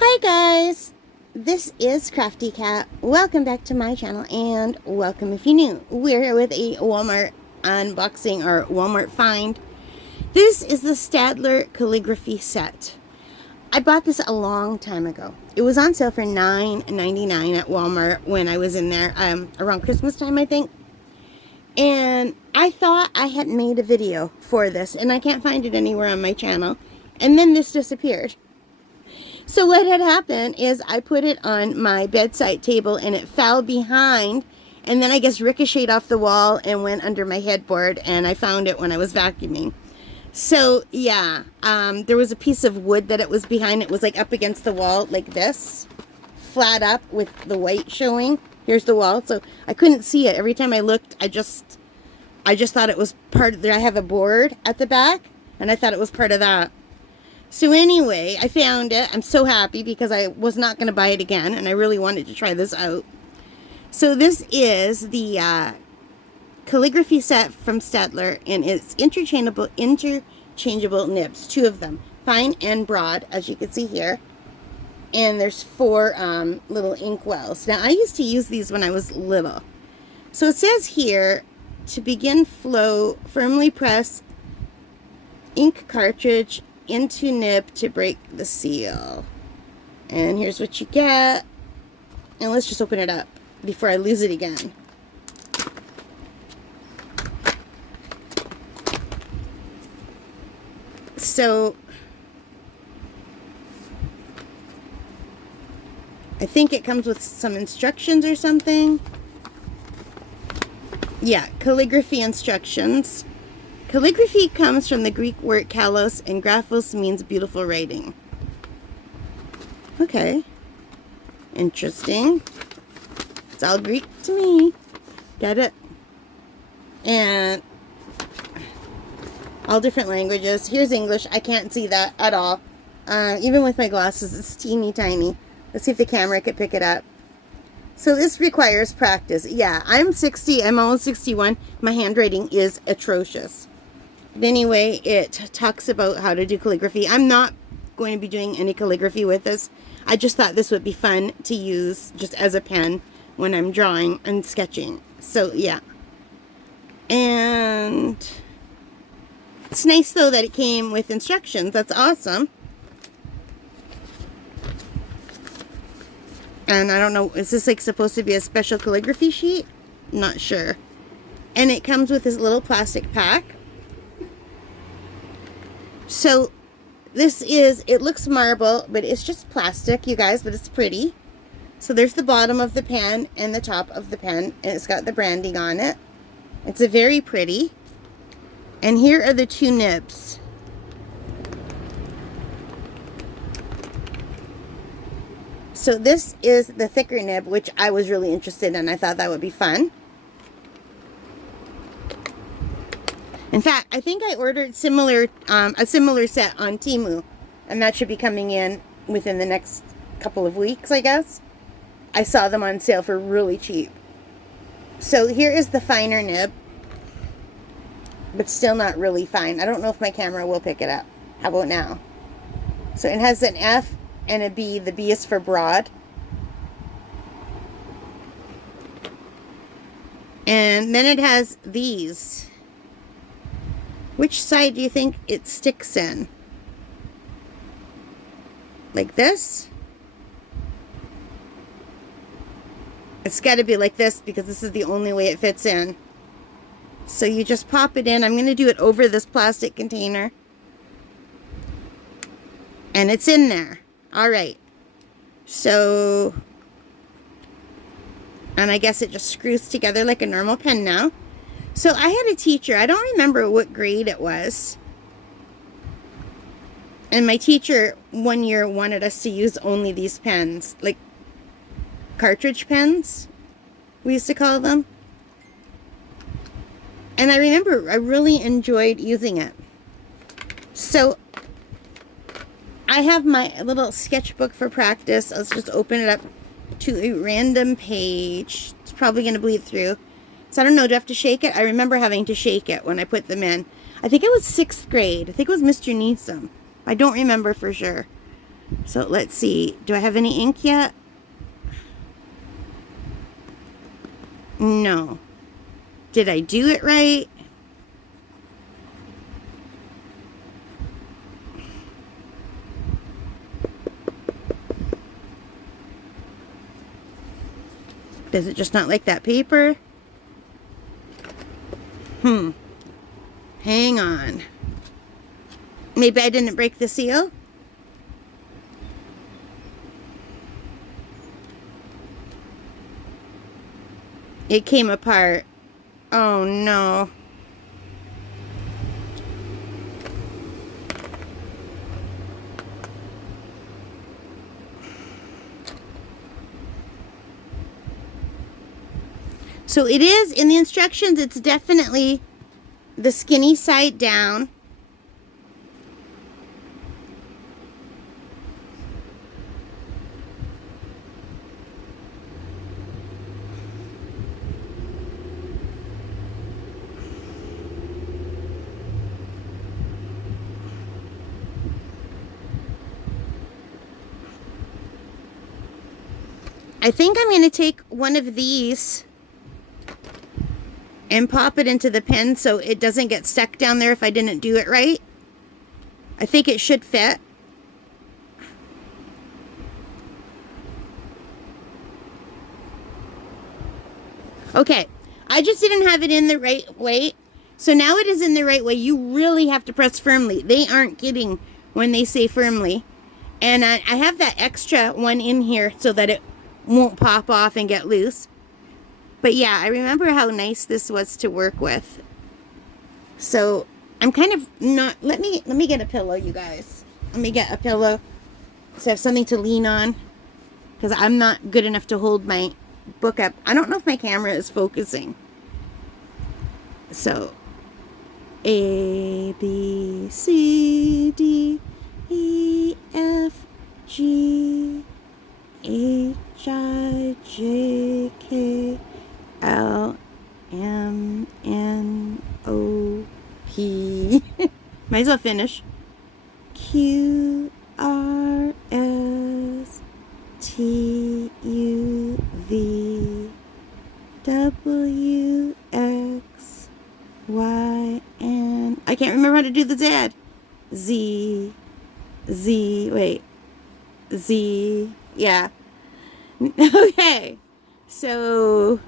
Hi guys, this is Crafty Cat. Welcome back to my channel and welcome if you're new. We're here with a Walmart unboxing or Walmart find. This is the Staedtler Calligraphy Set. I bought this a long time ago. It was on sale for $9.99 at Walmart when I was in there around Christmas time, I think. And I thought I had made a video for this and I can't find it anywhere on my channel. And then this disappeared. So what had happened is I put it on my bedside table and it fell behind and then I guess ricocheted off the wall and went under my headboard, and I found it when I was vacuuming. So yeah, there was a piece of wood that it was behind. It was like up against the wall like this, flat up with the white showing. Here's the wall. So I couldn't see it. Every time I looked, I just thought it was part of there. I have a board at the back and I thought it was part of that. So anyway, I found it. I'm so happy because I was not going to buy it again, and I really wanted to try this out. So this is the calligraphy set from Staedtler, and it's interchangeable nibs, two of them, fine and broad, as you can see here. And there's four little ink wells. Now, I used to use these when I was little. So it says here, to begin flow, firmly press ink cartridge into nib to break the seal. And here's what you get. And let's just open it up before I lose it again. So I think it comes with some instructions or something. Yeah, calligraphy instructions. Calligraphy comes from the Greek word kalos, and graphos means beautiful writing. Okay. Interesting. It's all Greek to me. Get it? And all different languages. Here's English. I can't see that at all. Even with my glasses, it's teeny tiny. Let's see if the camera could pick it up. So this requires practice. Yeah, I'm 60. I'm almost 61. My handwriting is atrocious. But anyway, it talks about how to do calligraphy. I'm not going to be doing any calligraphy with this. I just thought this would be fun to use just as a pen when I'm drawing and sketching. So yeah. And it's nice though that it came with instructions. That's awesome. And I don't know, is this like supposed to be a special calligraphy sheet? Not sure. And it comes with this little plastic pack. So this is, it looks marble, but it's just plastic, you guys, but it's pretty. So there's the bottom of the pen and the top of the pen, and it's got the branding on it. It's a very pretty. And here are the two nibs. So this is the thicker nib, which I was really interested in. I thought that would be fun. In fact, I think I ordered a similar set on Temu, and that should be coming in within the next couple of weeks, I guess. I saw them on sale for really cheap. So here is the finer nib, but still not really fine. I don't know if my camera will pick it up. How about now? So it has an F and a B. The B is for broad. And then it has these. Which side do you think it sticks in? Like this? It's got to be like this because this is the only way it fits in. So you just pop it in. I'm going to do it over this plastic container. And it's in there. All right. So, and I guess it just screws together like a normal pen now. So I had a teacher, I don't remember what grade it was. And my teacher one year wanted us to use only these pens, like cartridge pens, we used to call them. And I remember I really enjoyed using it. So I have my little sketchbook for practice. Let's just open it up to a random page. It's probably going to bleed through. So I don't know, do I have to shake it? I remember having to shake it when I put them in. I think it was 6th grade. I think it was Mr. Neeson. I don't remember for sure. So let's see. Do I have any ink yet? No. Did I do it right? Does it just not like that paper? Hang on. Maybe I didn't break the seal? It came apart. Oh no. So it is, in the instructions, it's definitely the skinny side down. I think I'm going to take one of these and pop it into the pen so it doesn't get stuck down there if I didn't do it right. I think it should fit. Okay, I just didn't have it in the right way. So now it is in the right way. You really have to press firmly. They aren't kidding when they say firmly. And I have that extra one in here so that it won't pop off and get loose. But yeah, I remember how nice this was to work with. So I'm kind of not, let me get a pillow, you guys. Let me get a pillow so I have something to lean on, because I'm not good enough to hold my book up. I don't know if my camera is focusing. So A, B, C, D, E, F, G, H, I, J, K, L, M, N, O, P. Might as well finish. Q, R, S, T, U, V, W, X, Y, and I can't remember how to do the Z. Z, yeah. Okay, so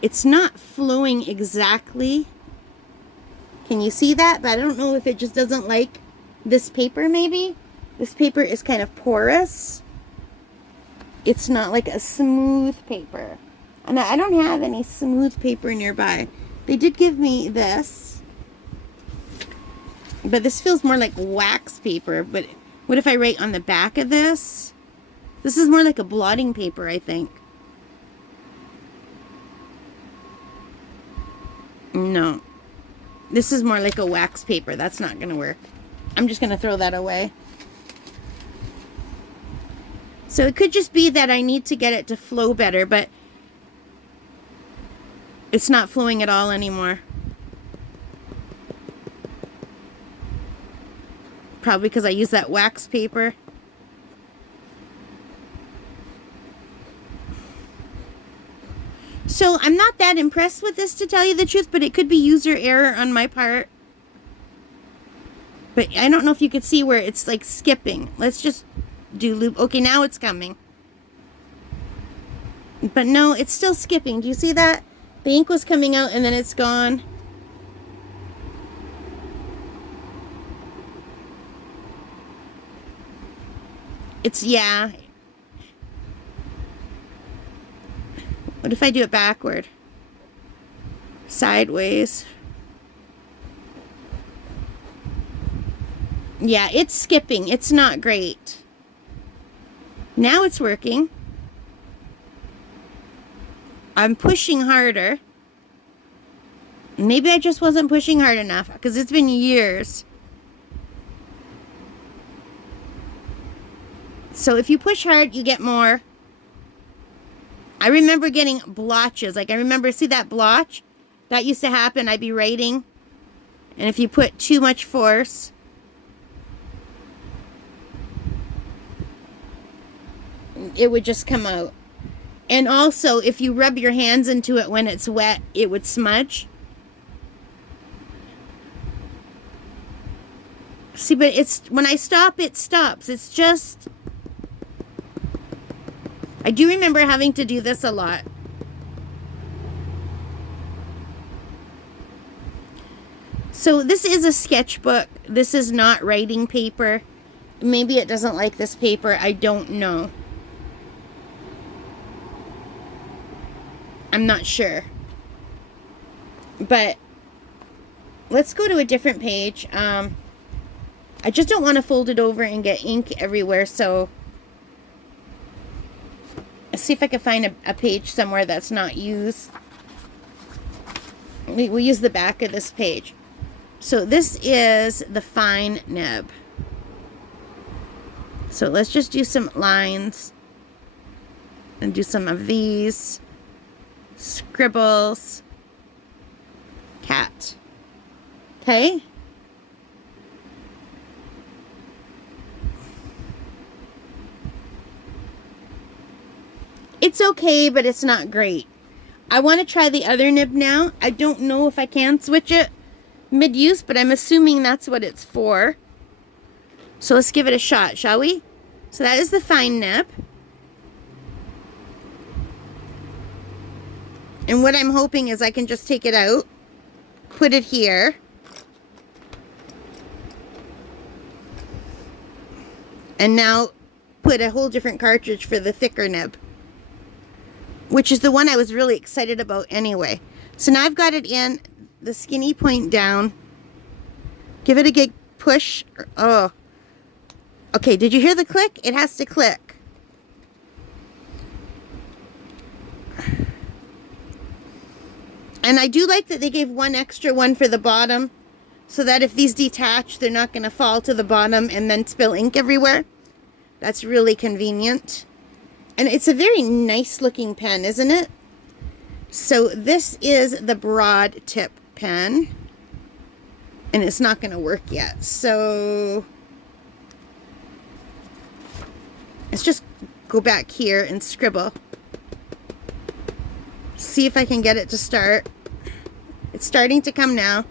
it's not flowing exactly. Can you see that? But I don't know if it just doesn't like this paper, maybe. This paper is kind of porous. It's not like a smooth paper. And I don't have any smooth paper nearby. They did give me this, but this feels more like wax paper. But what if I write on the back of this? This is more like a blotting paper, I think. No. This is more like a wax paper. That's not going to work. I'm just going to throw that away. So it could just be that I need to get it to flow better, but it's not flowing at all anymore. Probably because I use that wax paper. So I'm not that impressed with this, to tell you the truth, but it could be user error on my part. But I don't know if you could see where it's like skipping. Let's just do loop. Okay, now it's coming. But no, it's still skipping. Do you see that? The ink was coming out and then it's gone. It's, yeah. What if I do it backward? Sideways. Yeah, it's skipping. It's not great. Now it's working. I'm pushing harder. Maybe I just wasn't pushing hard enough, because it's been years. So if you push hard, you get more. I remember getting blotches. Like I remember, see that blotch? That used to happen. I'd be writing, and if you put too much force, it would just come out. And also, if you rub your hands into it when it's wet, it would smudge. See, but it's when I stop, it stops. It's just... I do remember having to do this a lot. So this is a sketchbook. This is not writing paper. Maybe it doesn't like this paper. I don't know. I'm not sure. But let's go to a different page. I just don't want to fold it over and get ink everywhere, so let's see if I can find a page somewhere that's not used. We'll use the back of this page. So this is the fine nib. So let's just do some lines and do some of these. Scribbles. Cat. Okay. It's okay, but it's not great. I want to try the other nib now. I don't know if I can switch it mid-use, but I'm assuming that's what it's for. So let's give it a shot, shall we? So that is the fine nib. And what I'm hoping is I can just take it out, put it here, and now put a whole different cartridge for the thicker nib, which is the one I was really excited about anyway. So now I've got it in, the skinny point down. Give it a good push. Oh. Okay, did you hear the click? It has to click. And I do like that they gave one extra one for the bottom, so that if these detach, they're not going to fall to the bottom and then spill ink everywhere. That's really convenient. And it's a very nice looking pen, isn't it? So this is the broad tip pen. And it's not going to work yet. So let's just go back here and scribble. See if I can get it to start. It's starting to come now.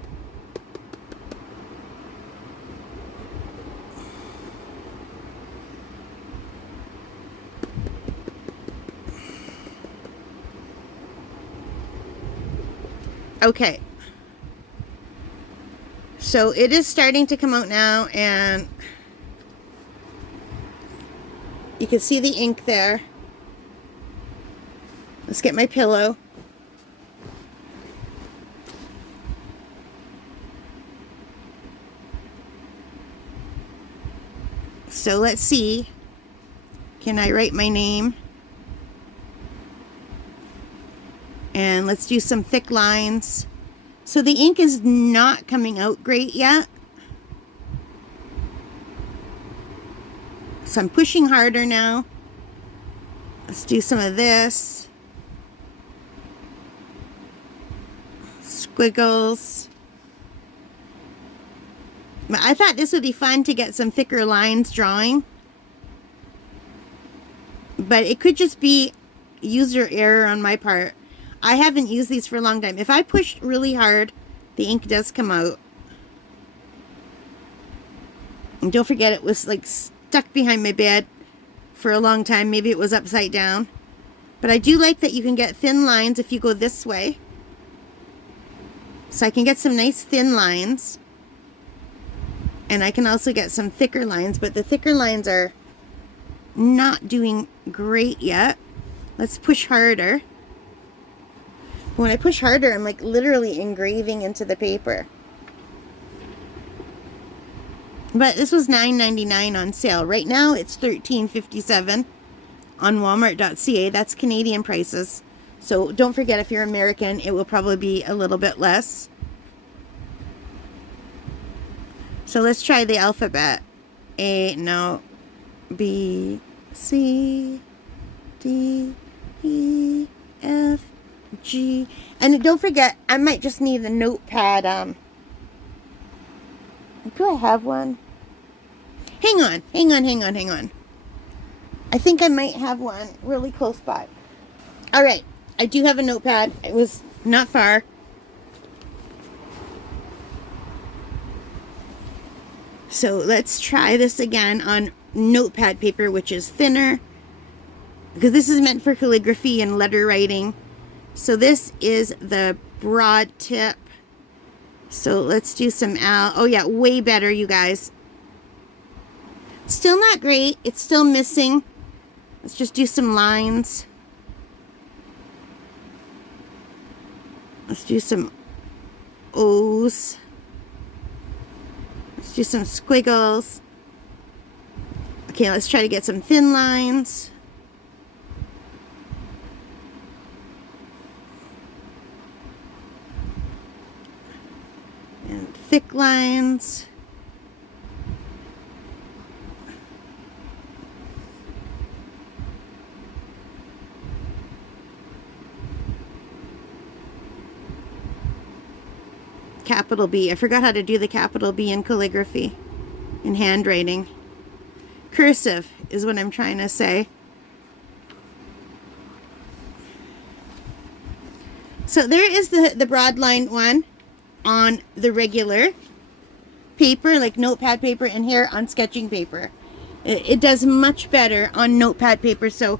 Okay. So it is starting to come out now, and you can see the ink there. Let's get my pillow. So let's see. Can I write my name? And let's do some thick lines. So the ink is not coming out great yet. So I'm pushing harder now. Let's do some of this. Squiggles. I thought this would be fun to get some thicker lines drawing. But it could just be user error on my part. I haven't used these for a long time. If I push really hard, the ink does come out. And don't forget, it was like stuck behind my bed for a long time. Maybe it was upside down. But I do like that you can get thin lines if you go this way. So I can get some nice thin lines. And I can also get some thicker lines. But the thicker lines are not doing great yet. Let's push harder. When I push harder, I'm like literally engraving into the paper. But this was $9.99 on sale. Right now it's $13.57 on Walmart.ca. That's Canadian prices. So don't forget, if you're American, it will probably be a little bit less. So let's try the alphabet. B, C, D, E, F, G. And don't forget, I might just need a notepad. Do I have one? Hang on. I think I might have one really close by. All right, I do have a notepad. It was not far. So let's try this again on notepad paper, which is thinner, because this is meant for calligraphy and letter writing. So this is the broad tip. So let's do some oh yeah, way better, you guys. Still not great. It's still missing. Let's just do some lines. Let's do some O's. Let's do some squiggles. Okay, let's try to get some thin lines. And thick lines. Capital B. I forgot how to do the capital B in calligraphy, in handwriting. Cursive is what I'm trying to say. So there is the broad line one on the regular paper, like notepad paper, and here on sketching paper. It does much better on notepad paper, so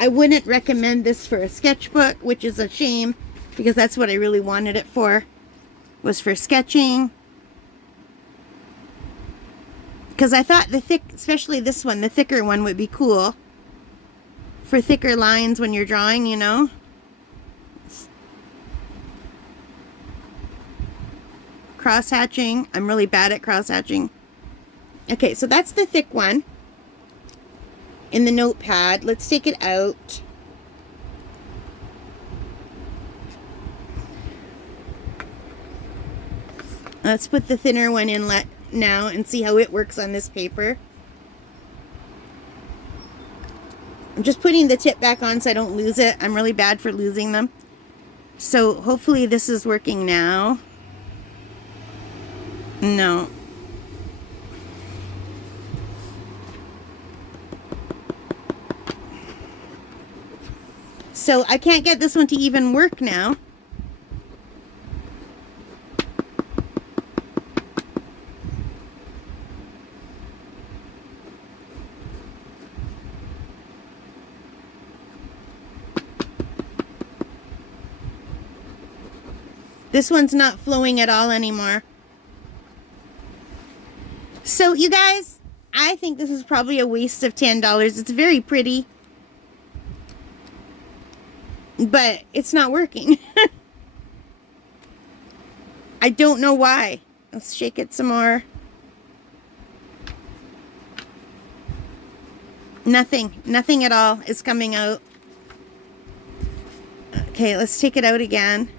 I wouldn't recommend this for a sketchbook, which is a shame, because that's what I really wanted it for, was for sketching. Because I thought the thick, especially this one, the thicker one would be cool for thicker lines when you're drawing, you know. Cross-hatching. I'm really bad at cross-hatching. Okay, so that's the thick one in the notepad. Let's take it out. Let's put the thinner one in now and see how it works on this paper. I'm just putting the tip back on so I don't lose it. I'm really bad for losing them. So hopefully this is working now. No. So I can't get this one to even work now. This one's not flowing at all anymore. So you guys, I think this is probably a waste of $10. It's very pretty, but it's not working. I don't know why. Let's shake it some more. Nothing at all is coming out. Okay, let's take it out again.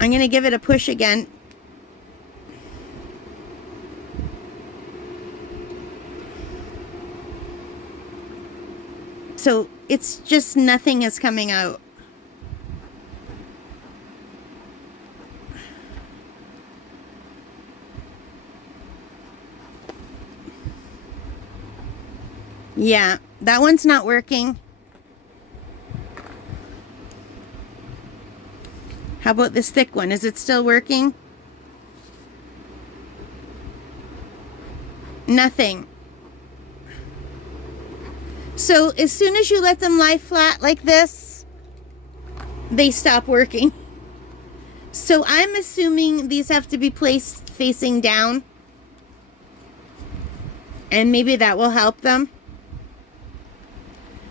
I'm going to give it a push again. So it's just nothing is coming out. Yeah, that one's not working. How about this thick one? Is it still working? Nothing. So as soon as you let them lie flat like this, they stop working. So I'm assuming these have to be placed facing down, and maybe that will help them.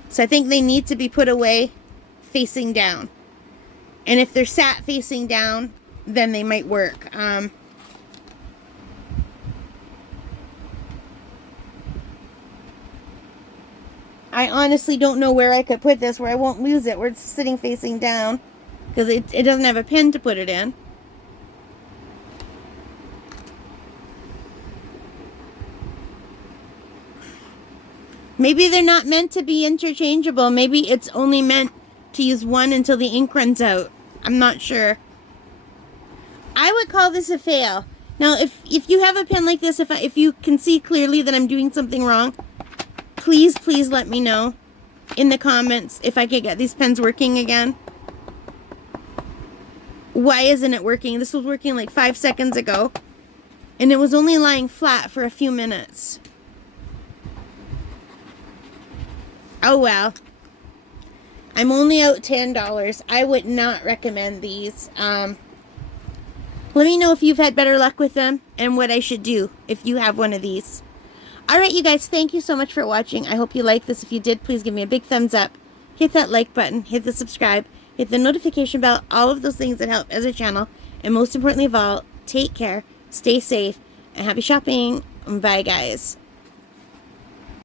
So I think they need to be put away facing down. And if they're sat facing down, then they might work. I honestly don't know where I could put this where I won't lose it, where it's sitting facing down, because it doesn't have a pin to put it in. Maybe they're not meant to be interchangeable. Maybe it's only meant to use one until the ink runs out. I'm not sure. I would call this a fail. Now, if you have a pen like this, if you can see clearly that I'm doing something wrong, please let me know in the comments if I can get these pens working again. Why isn't it working? This was working like 5 seconds ago, and it was only lying flat for a few minutes. Oh well. I'm only out $10. I would not recommend these. Let me know if you've had better luck with them and what I should do if you have one of these. Alright, you guys, thank you so much for watching. I hope you liked this. If you did, please give me a big thumbs up. Hit that like button. Hit the subscribe. Hit the notification bell. All of those things that help as a channel. And most importantly of all, take care, stay safe, and happy shopping. Bye, guys.